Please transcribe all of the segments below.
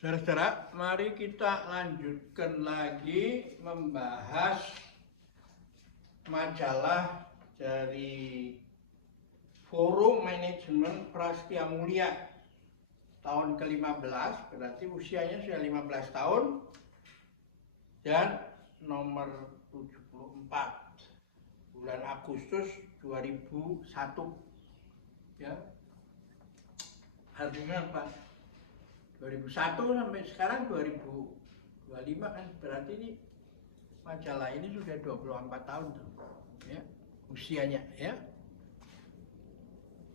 Saudara-saudara, mari kita lanjutkan lagi membahas majalah dari Forum Manajemen Prasetya Mulia tahun ke-15, berarti usianya sudah 15 tahun, dan nomor 74 bulan Agustus 2001. Ya. Artinya apa? 2001 sampai sekarang 2025 kan, berarti ini majalah ini sudah 24 tahun tuh, ya, usianya, ya.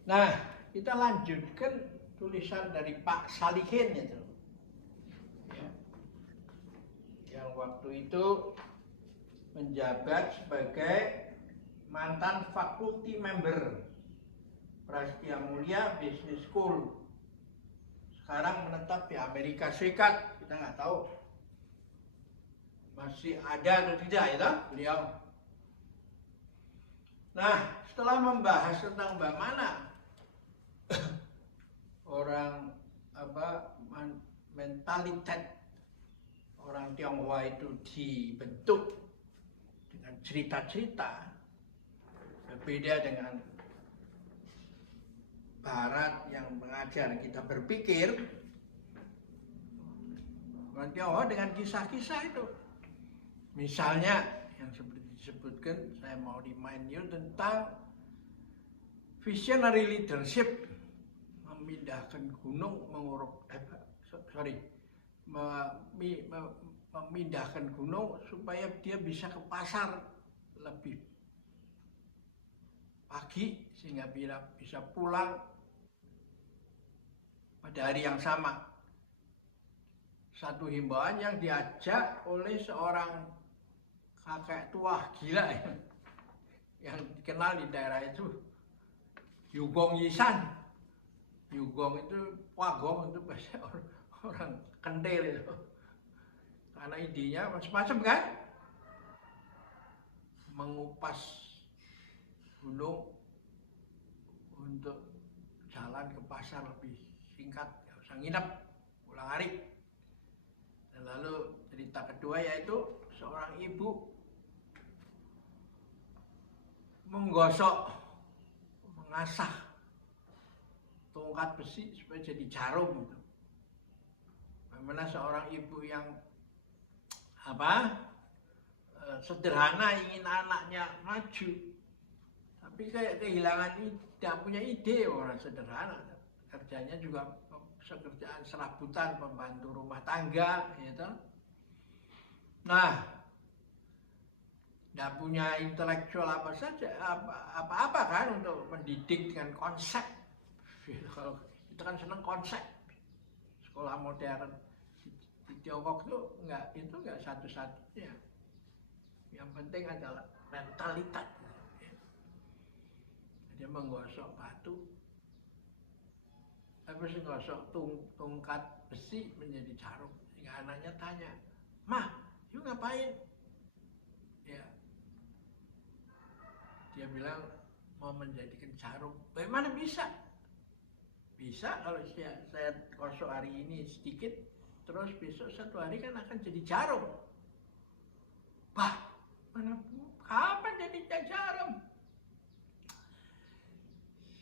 Nah, kita lanjutkan tulisan dari Pak Salihin itu, ya, yang waktu itu menjabat sebagai mantan faculty member Prasetya Mulia Business School. Sekarang menetap di Amerika Serikat, kita nggak tahu masih ada atau tidak ya beliau. Nah, setelah membahas tentang bagaimana orang mentalitas orang Tionghoa itu dibentuk dengan cerita-cerita, berbeda dengan Barat yang mengajar kita berpikir. Orang Tionghoa dengan kisah-kisah itu, misalnya yang seperti disebutkan, saya mau remind you tentang visionary leadership, memindahkan gunung, memindahkan gunung supaya dia bisa ke pasar lebih pagi sehingga bisa pulang pada hari yang sama. Satu himbauan yang diajak oleh seorang kakek tua gila yang dikenal di daerah itu, Yugong Yisan. Yugong itu Wagong itu bahasa orang kentil itu. Karena idenya macam-macam kan, mengupas gunung untuk jalan ke pasar lebih singkat, nggak usah nginep, pulang hari. Dan lalu cerita kedua yaitu seorang ibu mengasah tongkat besi supaya jadi jarum gitu. Bagaimana seorang ibu yang sederhana ingin anaknya maju, tapi kayak kehilangan, tidak punya ide. Orang sederhana, kerjanya juga pekerjaan serabutan, pembantu rumah tangga, gitu. Nah, tidak punya intelektual apa-apa kan untuk mendidik dengan konsep. Kalau kita kan senang konsep, sekolah modern di Tiongkok itu nggak satu-satunya. Yang penting adalah mentalitas. Dia menggosok batu, habis menggosok tongkat besi menjadi jarum. Sehingga anaknya tanya, "Mah, you ngapain?" Ya, dia bilang mau menjadikan jarum. Bagaimana bisa? Bisa kalau saya gosok hari ini sedikit, terus besok satu hari kan akan jadi jarum. Bah, kapan jadi jarum?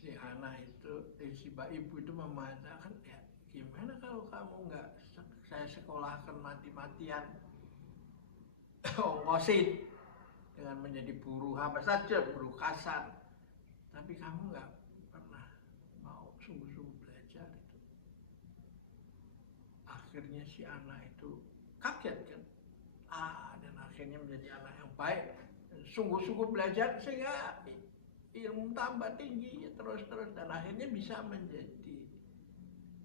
Si anak itu, si ibu itu memandangkan, ya gimana kalau kamu nggak saya sekolahkan mati-matian, ongkosin dengan menjadi buruh apa saja, buruh kasar, tapi kamu nggak pernah mau sungguh-sungguh belajar itu. Akhirnya si anak itu kaget kan, dan akhirnya menjadi anak yang baik, sungguh-sungguh belajar sehingga ilmu tambah tinggi terus, dan akhirnya bisa menjadi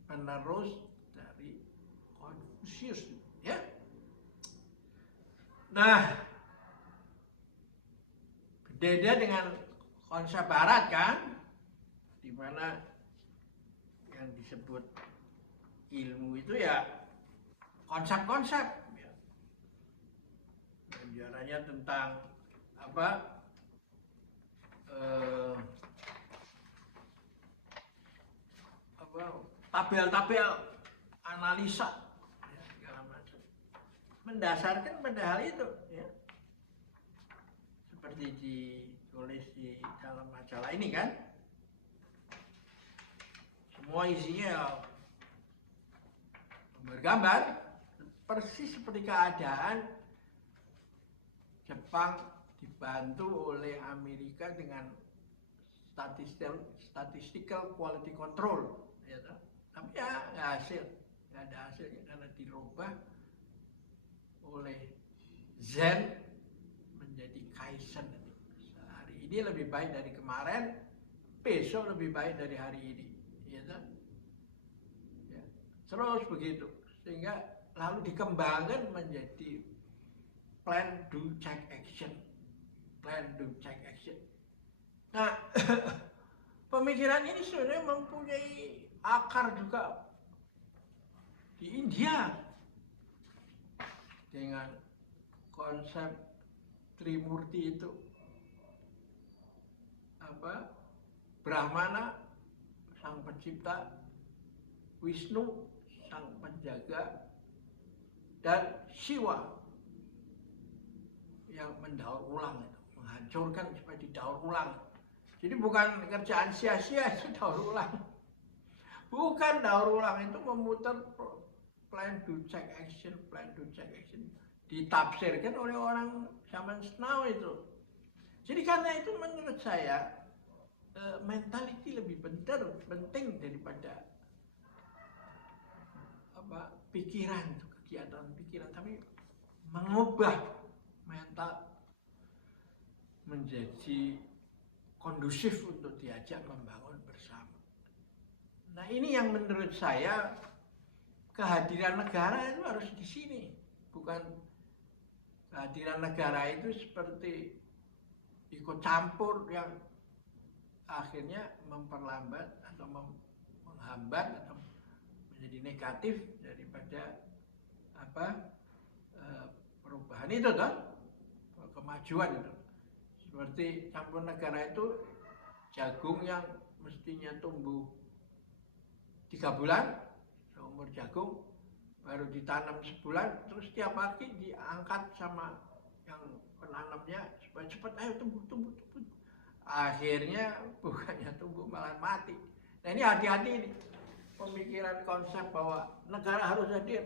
penerus dari Konfusius, ya. Nah, berbeda dengan konsep Barat kan, di mana yang disebut ilmu itu ya konsep-konsep, ya. Penjelasannya tentang tabel-tabel analisa mendasarkan pada hal itu, ya. Seperti ditulis di dalam majalah ini kan, semua isinya bergambar persis seperti keadaan Jepang dibantu oleh Amerika dengan statistical quality control, ya, tapi ya nggak ada hasilnya karena dirubah oleh Zen menjadi Kaizen. Hari ini lebih baik dari kemarin, besok lebih baik dari hari ini, ya, ya. Terus begitu, sehingga lalu dikembangkan menjadi plan do check action, plan do check action. Nah, pemikiran ini sebenarnya mempunyai akar juga di India dengan konsep Trimurti itu, apa, Brahmana sang pencipta, Wisnu sang penjaga, dan Siwa yang mendaur ulang itu, menghancurkan supaya didaur ulang. Jadi bukan kerjaan sia-sia itu daur ulang. Bukan daur ulang, itu memutar plan do check action, plan do check action. Ditafsirkan oleh orang zaman now itu. Jadi karena itu menurut saya mentality lebih penting daripada apa pikiran, kegiatan pikiran, tapi mengubah mental menjadi kondusif untuk diajak membangun bersama. Nah, ini yang menurut saya kehadiran negara itu harus di sini, bukan kehadiran negara itu seperti ikut campur yang akhirnya memperlambat atau menghambat atau menjadi negatif daripada apa perubahan itu, toh, kemajuan itu. Seperti campur negara itu jagung yang mestinya tumbuh 3 bulan, seumur jagung, baru ditanam sebulan, terus tiap pagi diangkat sama yang penanamnya supaya cepat, ayo tumbuh. Akhirnya bukannya tumbuh malah mati. Nah, ini hati-hati ini pemikiran konsep bahwa negara harus hadir,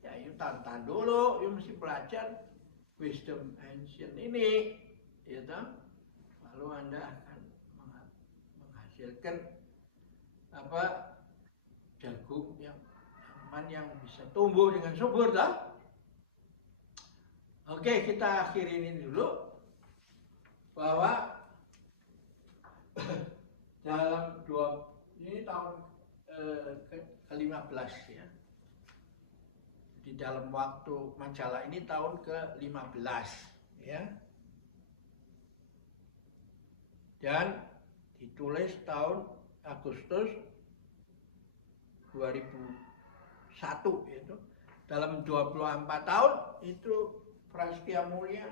ya yuk tahan dulu, yuk mesti belajar wisdom ancient ini, gitu. Lalu Anda akan menghasilkan apa jagung yang aman, yang bisa tumbuh dengan subur, toh. Oke, kita akhirin ini dulu bahwa dalam ini tahun ke-15, ya. Di dalam waktu majalah ini tahun ke-15, ya. Dan ditulis tahun Agustus 2001, itu dalam 24 tahun itu Prasetya Mulia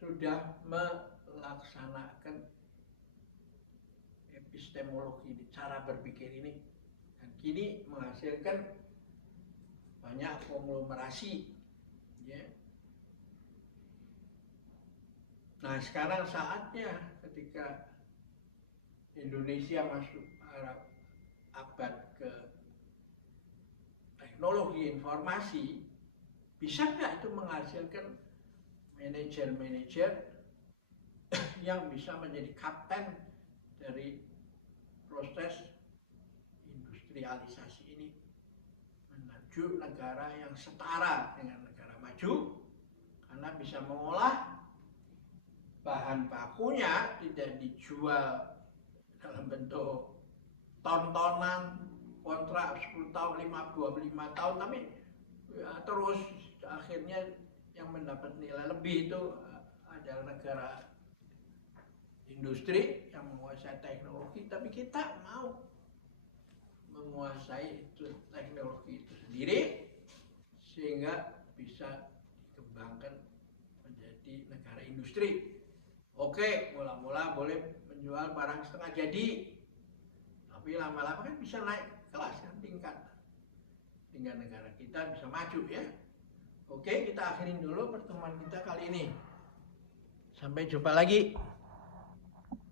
sudah melaksanakan epistemologi, cara berpikir ini, dan kini menghasilkan banyak konglomerasi, ya. Nah, sekarang saatnya ketika Indonesia masuk abad ke teknologi informasi, bisa nggak itu menghasilkan manajer-manajer yang bisa menjadi kapten dari proses industrialisasi ini menuju negara yang setara dengan negara maju, karena bisa mengolah bahan bakunya tidak dijual dalam bentuk ton-tonan, kontrak 10 tahun, 25 tahun, tapi ya, terus akhirnya yang mendapat nilai lebih itu adalah negara industri yang menguasai teknologi, tapi kita mau menguasai itu, teknologi itu sendiri, sehingga bisa dikembangkan menjadi negara industri. Oke, mula-mula boleh menjual barang setengah jadi, tapi lama-lama kan bisa naik kelas, kan, tingkat. sehingga negara kita bisa maju ya. Oke, kita akhirin dulu pertemuan kita kali ini. Sampai jumpa lagi.